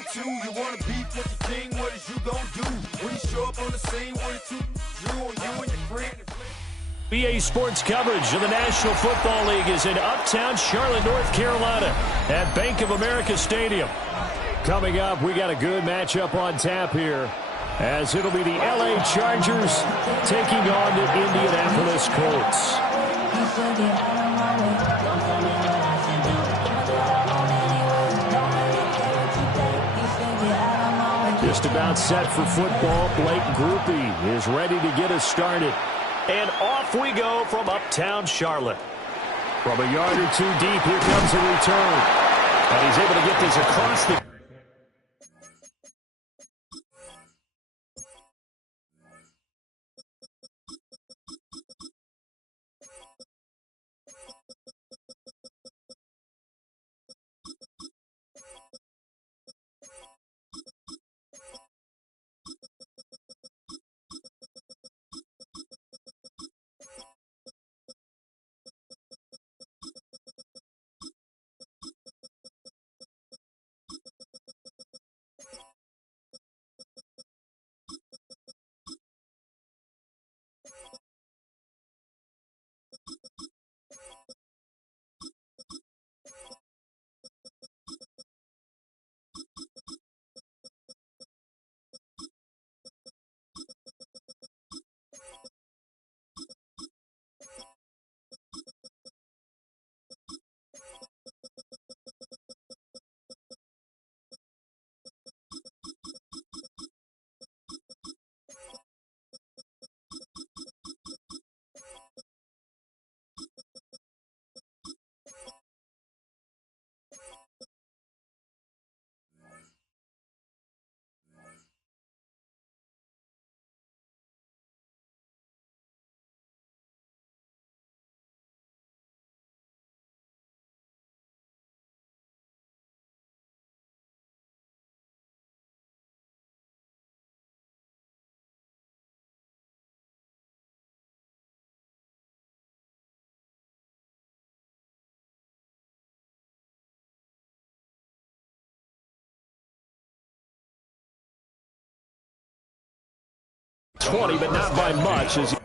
one, two. You wanna beef with the king? What is you gonna do when you show up on the scene? One or two, drew on you and your friend. BA Sports coverage of the National Football League is in uptown Charlotte, North Carolina at Bank of America Stadium. Coming up, we got a good matchup on tap here, as it'll be the LA Chargers taking on the Indianapolis Colts. Just about set for football. Blake Groupie is ready to get us started. And off we go from uptown Charlotte. From a yard or two deep, here comes a return. And he's able to get this across the... but not by much as he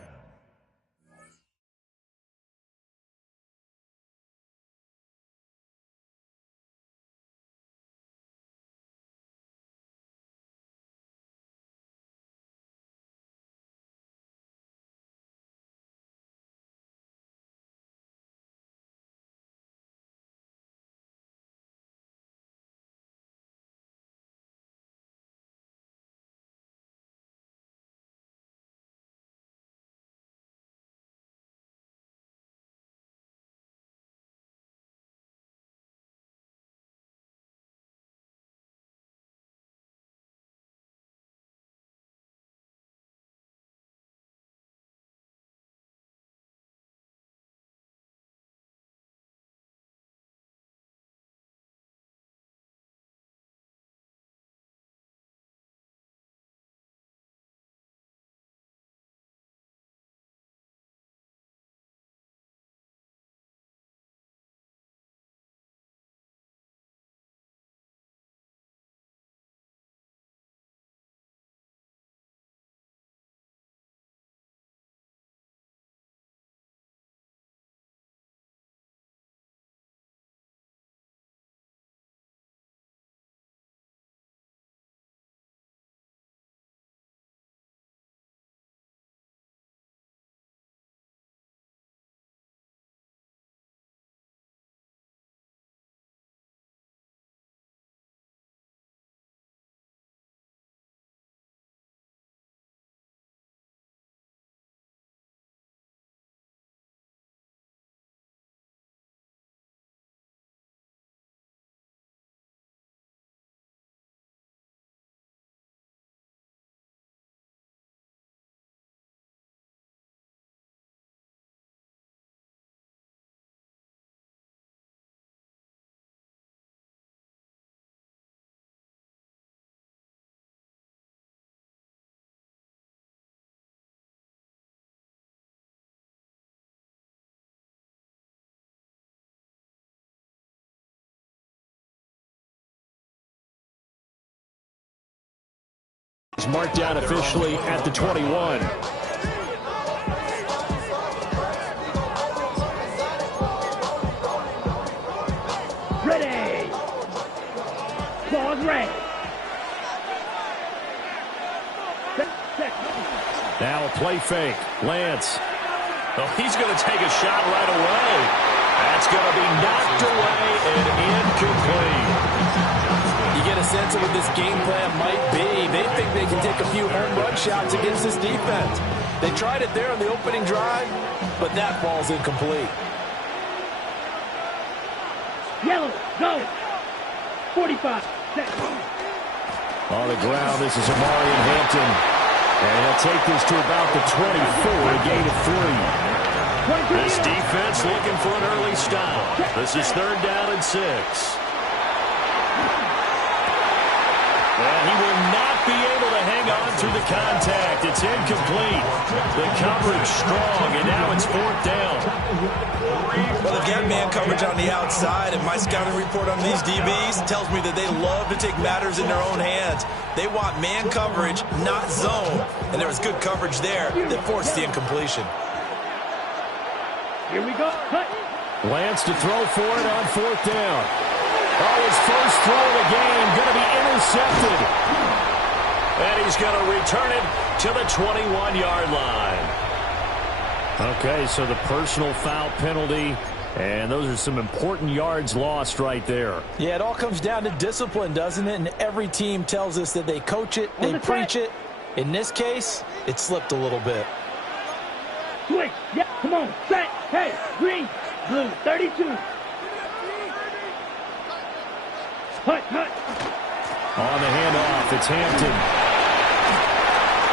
is marked down officially at the 21. Ready. Ball's ready. Now a play fake. Lance. Oh, he's going to take a shot right away. That's going to be knocked away and incomplete. You get a sense of what this game plan might be. They think they can take a few home run shots against this defense. They tried it there on the opening drive, but that ball's incomplete. Yellow, go. 45 seconds. On the ground, this is Amari in Hampton. And he'll take this to about the 24, a gain of 3. This defense looking for an early stop. This is 3rd down and 6. And he will not be able to hang on through the contact. It's incomplete. The coverage strong, and now it's 4th down. Well, they've got man coverage on the outside, and my scouting report on these DBs tells me that they love to take matters in their own hands. They want man coverage, not zone. And there was good coverage there that forced the incompletion. Here we go. Cut. Lance to throw for it on 4th down. Oh, his first throw of the game going to be intercepted. And he's going to return it to the 21-yard line. Okay, so the personal foul penalty, and those are some important yards lost right there. Yeah, it all comes down to discipline, doesn't it? And every team tells us that they coach it, they preach it. In this case, it slipped a little bit. Switch. Yeah, come on. Set. Hey, green, blue, 32. Hut, hut. On the handoff, it's Hampton.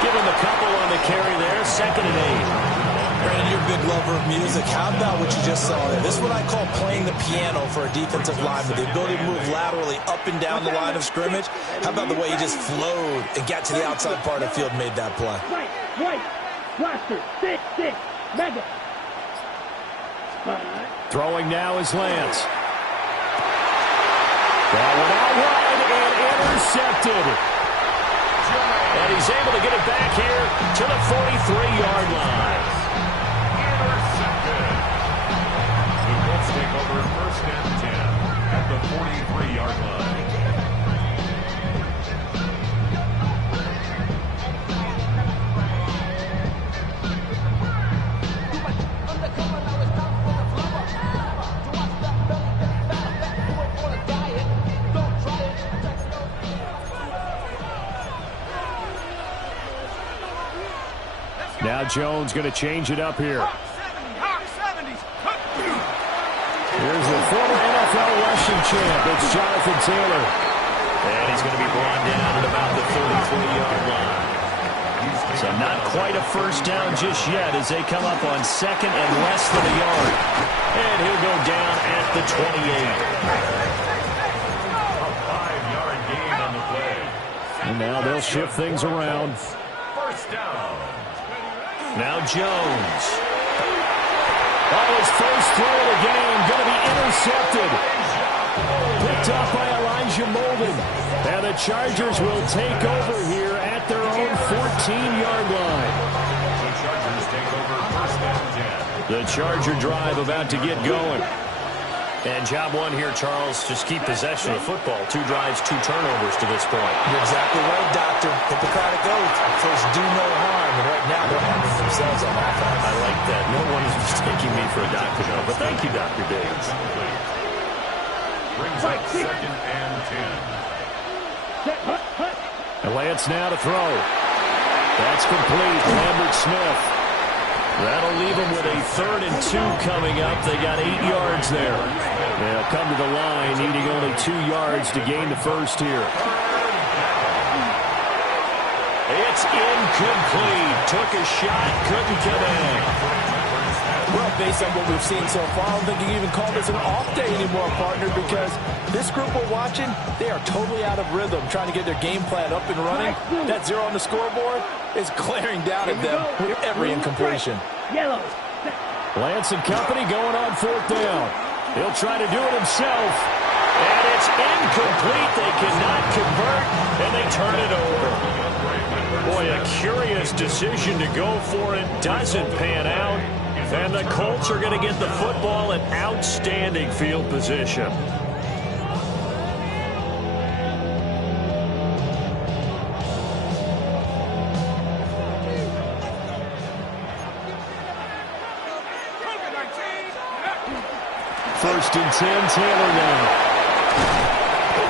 Give him a couple on the carry there, 2nd and 8. Brandon, you're a big lover of music. How about what you just saw there? This is what I call playing the piano for a defensive lineman. The ability to move laterally up and down the line of scrimmage. How about the way he just flowed and got to the outside part of the field and made that play? Right, blaster, 6, mega. Throwing now is Lance. That one out wide and intercepted. And he's able to get it back here to the 43-yard line. Intercepted. The Colts take over 1st and 10 at the 43-yard line. Now Jones going to change it up here. Here's the former NFL rushing champ. It's Jonathan Taylor. And he's going to be brought down at about the 33-yard line. So not quite a first down just yet as they come up on 2nd and less than a yard. And he'll go down at the 28. A 5-yard gain on the play. And now they'll shift things around. 1st down. Now Jones. Oh, his first throw of the game going to be intercepted. Picked up by Elijah Molden. And the Chargers will take over here at their own 14-yard line. The Chargers take over 1st and 10. The Charger drive about to get going. And job one here, Charles, just keep possession of football. 2 drives, 2 turnovers to this point. You're exactly right, Doctor. Hippocratic oath. First, do no harm. And right now, they're harming themselves on offense. I like that. No one is mistaking me for a doctor, though. But thank you, Dr. Diggs. Brings up 2nd and 10. And Lance now to throw. That's complete. Lambert Smith. That'll leave them with a 3rd and 2 coming up. They got 8 yards there. They'll come to the line, needing only 2 yards to gain the first here. It's incomplete. Took a shot, couldn't connect. Well, based on what we've seen so far, I don't think you can even call this an off day anymore, partner, because this group we're watching, they are totally out of rhythm, trying to get their game plan up and running. That 0 on the scoreboard is glaring down at them with every incompletion. Yellow. Lance and company going on 4th down. He'll try to do it himself. And it's incomplete. They cannot convert, and they turn it over. Boy, a curious decision to go for it. Doesn't pan out. And the Colts are going to get the football in outstanding field position. First and 10, Taylor now.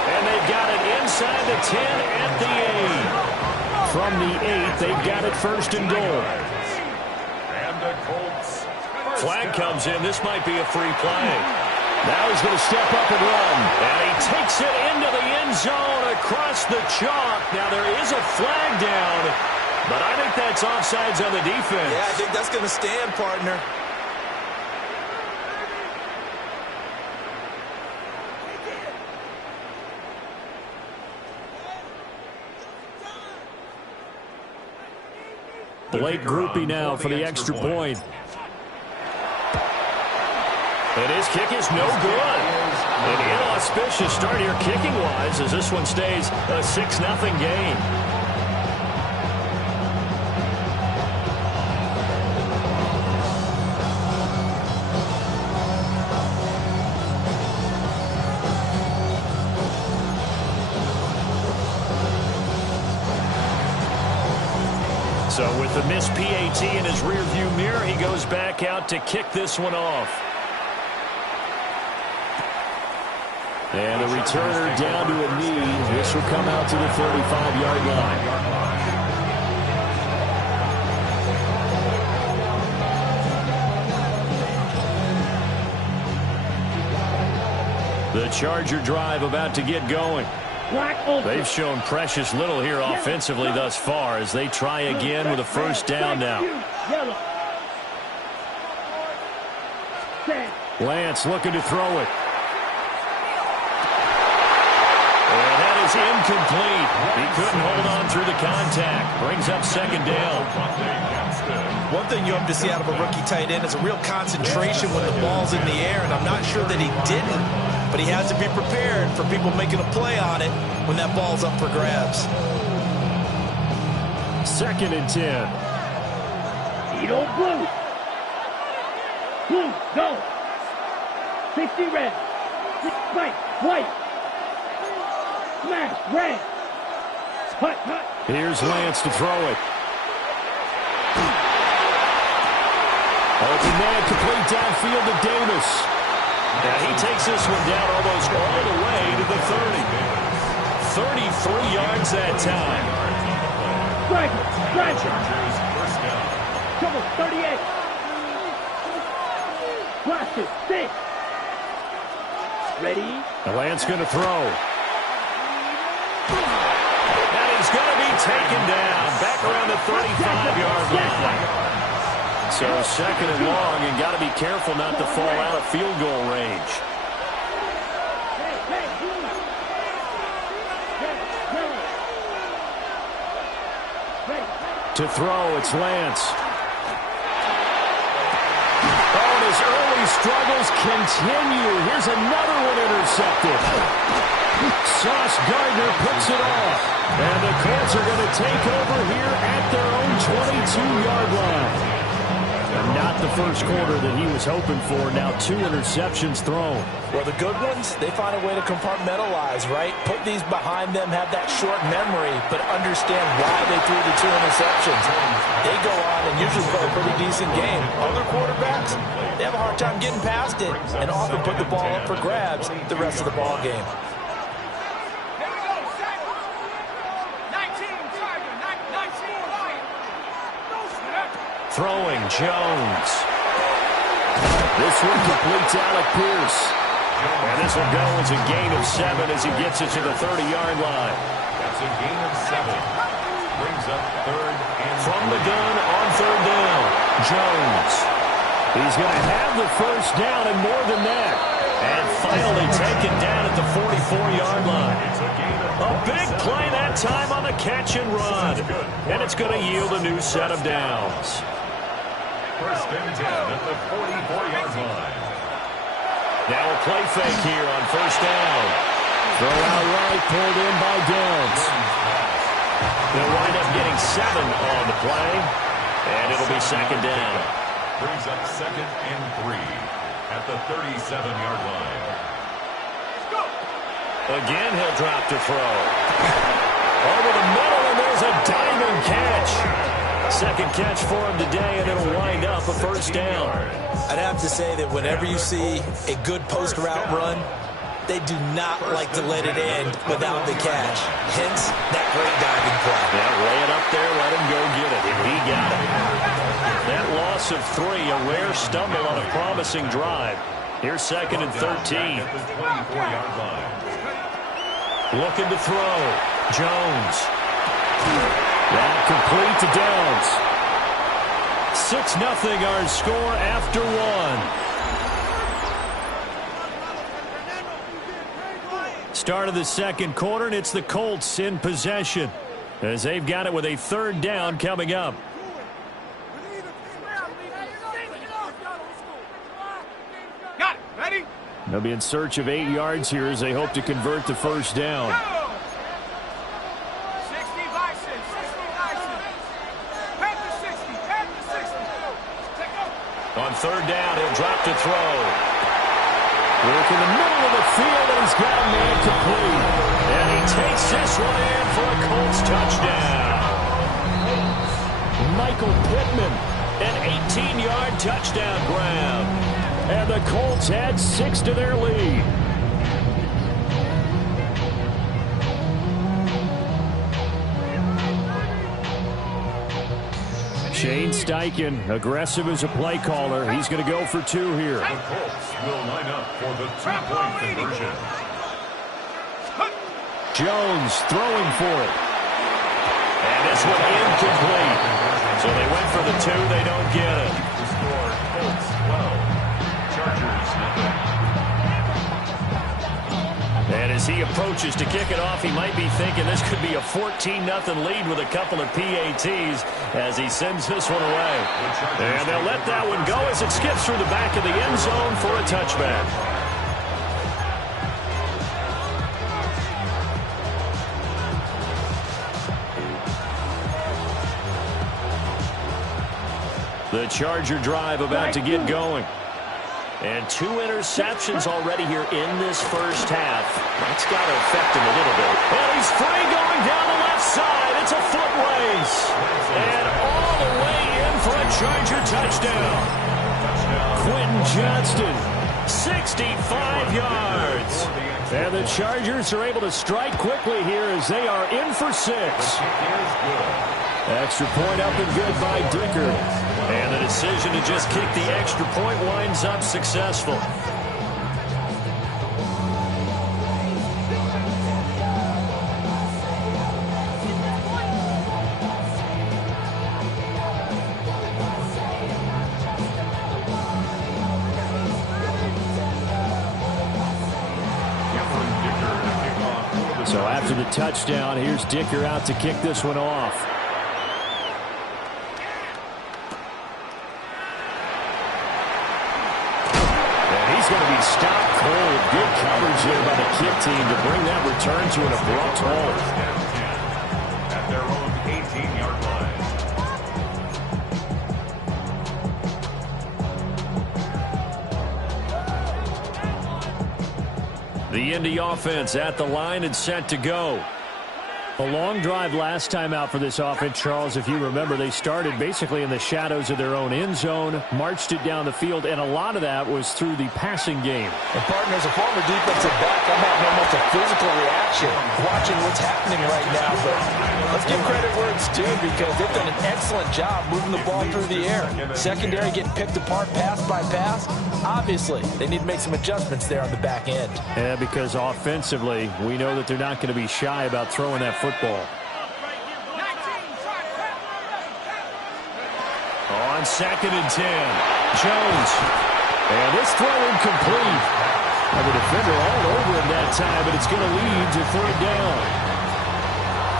And they've got it inside the 10 at the 8. From the 8, they've got it first and goal. And the Colts. Flag comes in. This might be a free play. Now he's going to step up and run. And he takes it into the end zone across the chalk. Now there is a flag down, but I think that's offsides on the defense. Yeah, I think that's going to stand, partner. Blake Groupie now for the extra point. And his kick is no good. An inauspicious start here kicking-wise as this one stays a 6-0 game. So with the missed PAT in his rearview mirror, he goes back out to kick this one off. And the returner down to a knee. This will come out to the 35-yard line. The Charger drive about to get going. They've shown precious little here offensively thus far as they try again with a first down now. Lance looking to throw it. And that is incomplete. He couldn't hold on through the contact. Brings up second down. One thing you hope to see out of a rookie tight end is a real concentration when the ball's in the air, and I'm not sure that he didn't. But he has to be prepared for people making a play on it when that ball's up for grabs. Second and 10. Edo blue. Blue, go. 60 red. White. Smash, red. Hut. Here's Lance to throw it. Open man, complete downfield to Davis. And he takes this one down almost all the way to the 30. 33 yards that time. Striker. Trouble, 38. Watch it, 6. Ready? Lance going to throw. And he's going to be taken down. Back around the 35-yard line. So second and long, and got to be careful not to fall out of field goal range. To throw, it's Lance. Oh, and his early struggles continue. Here's another one intercepted. Sauce Gardner puts it off. And the Colts are going to take over here at their own 22-yard line. And not the first quarter that he was hoping for. Now 2 interceptions thrown. Well, the good ones, they find a way to compartmentalize, right? Put these behind them, have that short memory, but understand why they threw the 2 interceptions. They go on and usually play a pretty decent game. Other quarterbacks, they have a hard time getting past it and often put the ball up for grabs the rest of the ball game. Throwing, Jones. This one completes Alec Pierce. And this will go as a gain of 7 as he gets it to the 30-yard line. That's a gain of 7. Brings up third and from the gun on third down. Jones. He's going to have the first down and more than that. And finally taken down at the 44-yard line. A big play that time on the catch and run. And it's going to yield a new set of downs. First and 10 at the 44-yard line. Now a play fake here on first down. Throw out right, pulled in by Downs. They'll wind up getting 7 on the play, and it'll be second down. Brings up 2nd and 3 at the 37-yard line. Again, he'll drop to throw. Over the middle, and there's a diving catch. Second catch for him today, and it'll wind up a first down. I'd have to say that whenever you see a good post route run, they do not like to let it end without the catch. Hence, that great diving play. Yeah, lay it up there, let him go get it, and he got it. That loss of 3, a rare stumble on a promising drive. Here's 2nd and 13. Looking to throw. Jones. That complete to Downs. 6-0 our score after 1. Start of the second quarter, and it's the Colts in possession as they've got it with a 3rd down coming up. Got it. Ready? They'll be in search of 8 yards here as they hope to convert the first down. 60 vices. 60 vices. Back to 60. Back to 60. Take off. On 3rd down, he'll drop to throw. Work in the middle of the field, and he's got a man complete. And he takes this one in for a Colts touchdown. Michael Pittman, an 18-yard touchdown grab. And the Colts add 6 to their lead. Shane Steichen, aggressive as a play caller. He's going to go for 2 here. The Colts will line up for the 2-point conversion. Jones throwing for it. And this one incomplete. So they went for the 2. They don't get it. The score, Colts 12. Chargers nothing. And as he approaches to kick it off, he might be thinking this could be a 14-0 lead with a couple of PATs as he sends this one away. And they'll let that one go as it skips through the back of the end zone for a touchback. The Charger drive about to get going. And 2 interceptions already here in this first half. That's got to affect him a little bit. And he's free going down the left side. It's a foot race. And all the way in for a Charger touchdown. Quentin Johnston, 65 yards. And the Chargers are able to strike quickly here as they are in for 6. Extra point up and good by Dicker. And the decision to just kick the extra point winds up successful. So after the touchdown, here's Dicker out to kick this one off. Stopped cold. Good coverage there by the kick team to bring that return to an abrupt halt. At their own 18-yard line. The Indy offense at the line and set to go. A long drive last time out for this offense, Charles. If you remember, they started basically in the shadows of their own end zone, marched it down the field, and a lot of that was through the passing game. And partner, as a former defensive back, I'm having almost a physical reaction watching what's happening right now. But let's give credit where it's due because they've done an excellent job moving the ball through the air. Secondary getting picked apart pass by pass. Obviously, they need to make some adjustments there on the back end. Yeah, because offensively, we know that they're not going to be shy about throwing that football. On 2nd and 10, Jones. And this throw incomplete. And the defender all over him that time, but it's going to lead to 3rd down.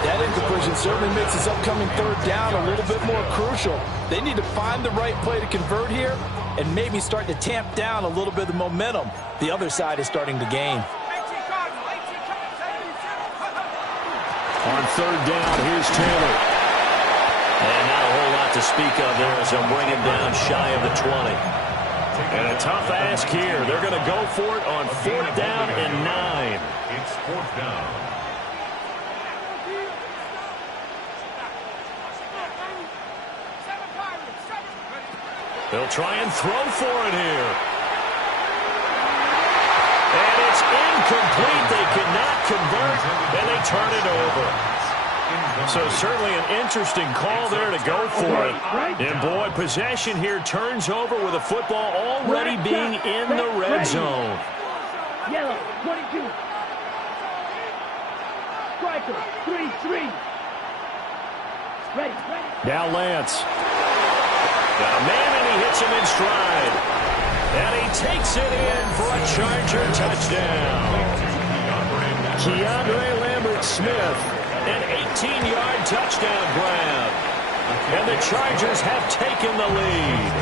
That incompletion certainly makes this upcoming 3rd down a little bit more crucial. They need to find the right play to convert here and maybe start to tamp down a little bit of the momentum the other side is starting to gain. On third down, here's Taylor. And not a whole lot to speak of there as they'll bring him down shy of the 20. And a tough ask here. They're going to go for it on fourth down and 9. It's fourth down. They'll try and throw for it here. And it's incomplete. They cannot convert, and they turn it over. So certainly an interesting call there to go for it. And boy, possession here turns over with a football already being in the red zone. Yellow, 22. Striker, 3-3. Ready. Now Lance. Got a man, and he hits him in stride. And he takes it in for a Charger touchdown. Keandre Lambert-Smith. An 18-yard touchdown grab. And the Chargers have taken the lead.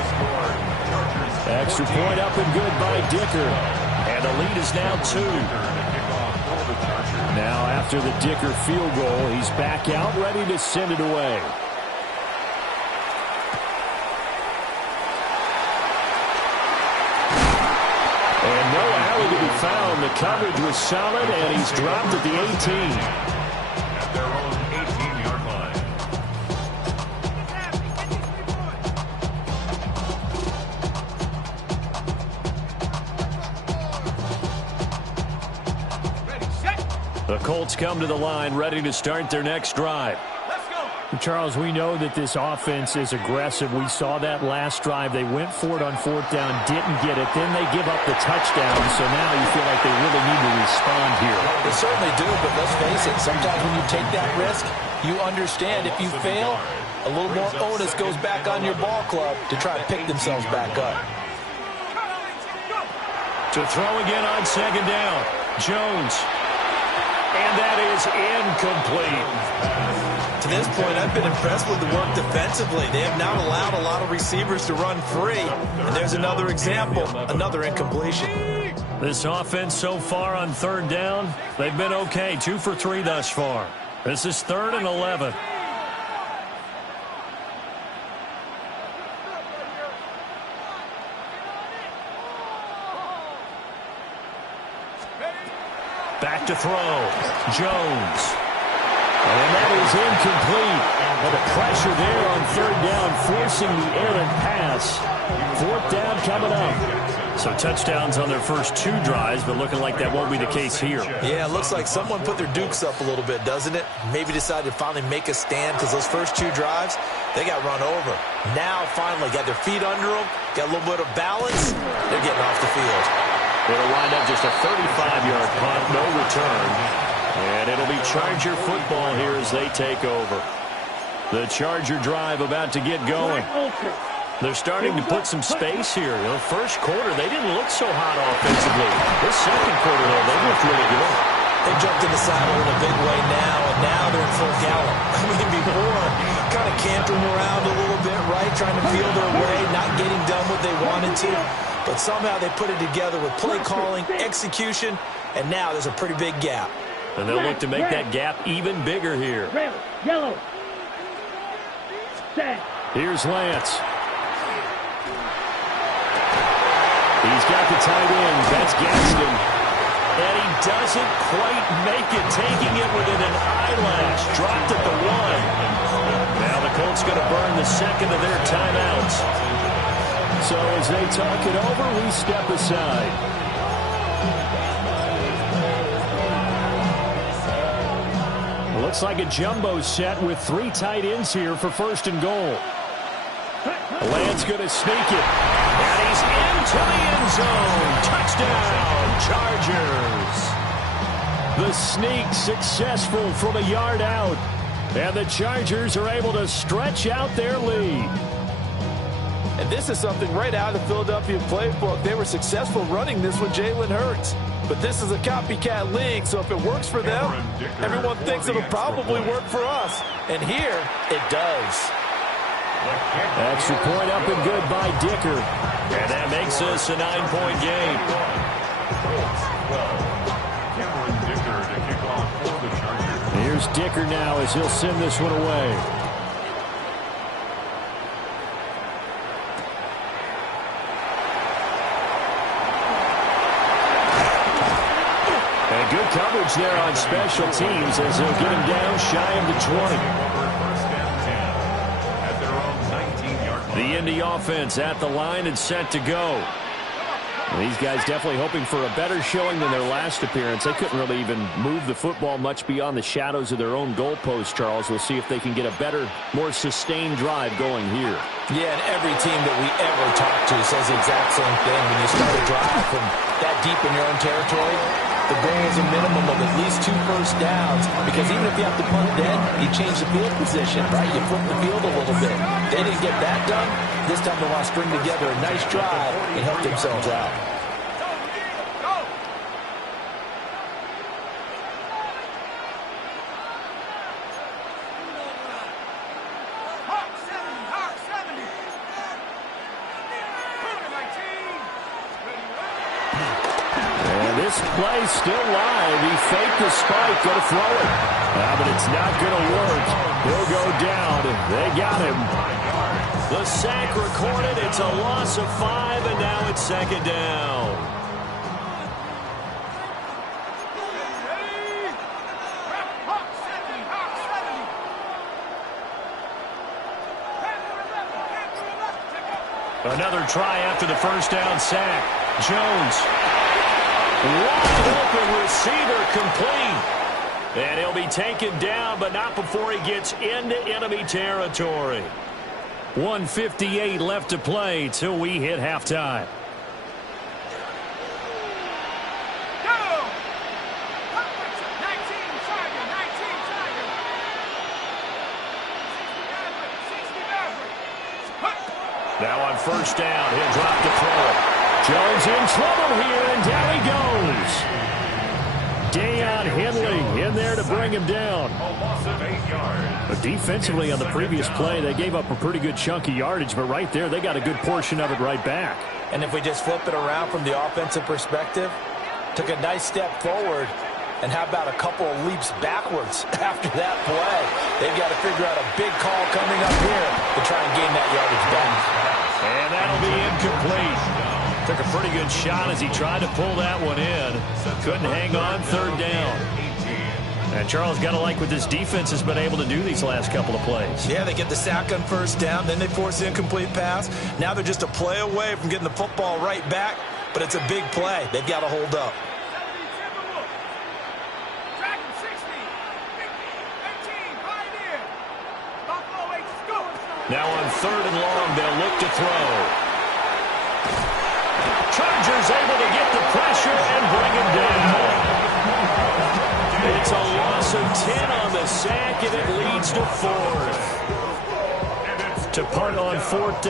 Extra point up and good by Dicker. And the lead is now 2. Now after the Dicker field goal, he's back out ready to send it away. And no alley to be found. The coverage was solid, and he's dropped at the 18. Their own 18-yard line. The Colts come to the line ready to start their next drive. Charles, we know that this offense is aggressive. We saw that last drive. They went for it on fourth down, didn't get it. Then they give up the touchdown. So now you feel like they really need to respond here. They certainly do, but let's face it. Sometimes when you take that risk, you understand if you fail, a little more onus goes back on your ball club to try to pick themselves back up. To throw again on second down. Jones. And that is incomplete. To this point, I've been impressed with the work defensively. They have not allowed a lot of receivers to run free. And there's another example, another incompletion. This offense so far on third down, they've been okay. 2 for 3 thus far. This is 3rd and 11. Back to throw. Jones. And that is incomplete. But the pressure there on third down, forcing the errant pass. Fourth down coming up. So touchdowns on their first 2 drives, but looking like that won't be the case here. Yeah, it looks like someone put their dukes up a little bit, doesn't it? Maybe decided to finally make a stand because those first 2 drives, they got run over. Now, finally, got their feet under them, got a little bit of balance. They're getting off the field. It'll wind up just a 35-yard punt, no return. And it'll be Charger football here as they take over. The Charger drive about to get going. They're starting to put some space here. The first quarter, they didn't look so hot offensively. This second quarter, though, they looked really good. They jumped in the saddle in a big way now, and now they're in full gallop. I mean, before, kind of cantering around a little bit, right, trying to feel their way, not getting done what they wanted to. But somehow they put it together with play calling, execution, and now there's a pretty big gap. And they'll look to make that gap even bigger here. Red, yellow. Set. Here's Lance. He's got the tight end. That's Gaston. And he doesn't quite make it, taking it within an eyelash. Dropped at the 1. Now the Colts going to burn the second of their timeouts. So as they talk it over, we step aside. Looks like a jumbo set with 3 tight ends here for 1st and goal. Lance going to sneak it. And he's into the end zone. Touchdown, Chargers. The sneak successful from a yard out. And the Chargers are able to stretch out their lead. And this is something right out of the Philadelphia playbook. They were successful running this with Jalen Hurts. But this is a copycat league, so if it works for them, everyone thinks it'll probably work for us. And here, it does. Extra point up and good by Dicker. And that makes this a 9-point game. Here's Dicker now as he'll send this one away. And good coverage there on special teams as they'll get him down shy of the 20. The Indy offense at the line and set to go. These guys definitely hoping for a better showing than their last appearance. They couldn't really even move the football much beyond the shadows of their own goalpost, Charles. We'll see if they can get a better, more sustained drive going here. Yeah, and every team that we ever talk to says the exact same thing. When you start a drive from that deep in your own territory, the goal is a minimum of at least 2 first downs, because even if you have to punt then, you change the field position, right? You flip the field a little bit. They didn't get that done. This time they want to string together a nice drive and help themselves out. This play still live. He faked the spike, going to throw it. But it's not going to work. He'll go down. They got him. The sack recorded. It's a loss of 5, and now it's second down. Another try after the first down sack. Jones. Wide open receiver complete. And he'll be taken down, but not before he gets into enemy territory. 1:58 left to play till we hit halftime. Now on first down, he'll drop to throw it. Jones in trouble here, and down he goes. Deion Henley in there to bring him down. A loss of 8 yards. But defensively on the previous play, they gave up a pretty good chunk of yardage, but right there, they got a good portion of it right back. And if we just flip it around from the offensive perspective, took a nice step forward, and how about a couple of leaps backwards after that play? They've got to figure out a big call coming up here to try and gain that yardage back. And that'll be incomplete. Took a pretty good shot as he tried to pull that one in. Couldn't hang on, third down. And Charles, got to like what this defense has been able to do these last couple of plays. Yeah, they get the sack on first down, then they force the incomplete pass. Now they're just a play away from getting the football right back, but it's a big play. They've got to hold up. Now on third and long, they'll look to throw. Chargers able to get the pressure and bring him down. It's a loss of 10 on the sack, and it leads to 4th. To punt on 4th down.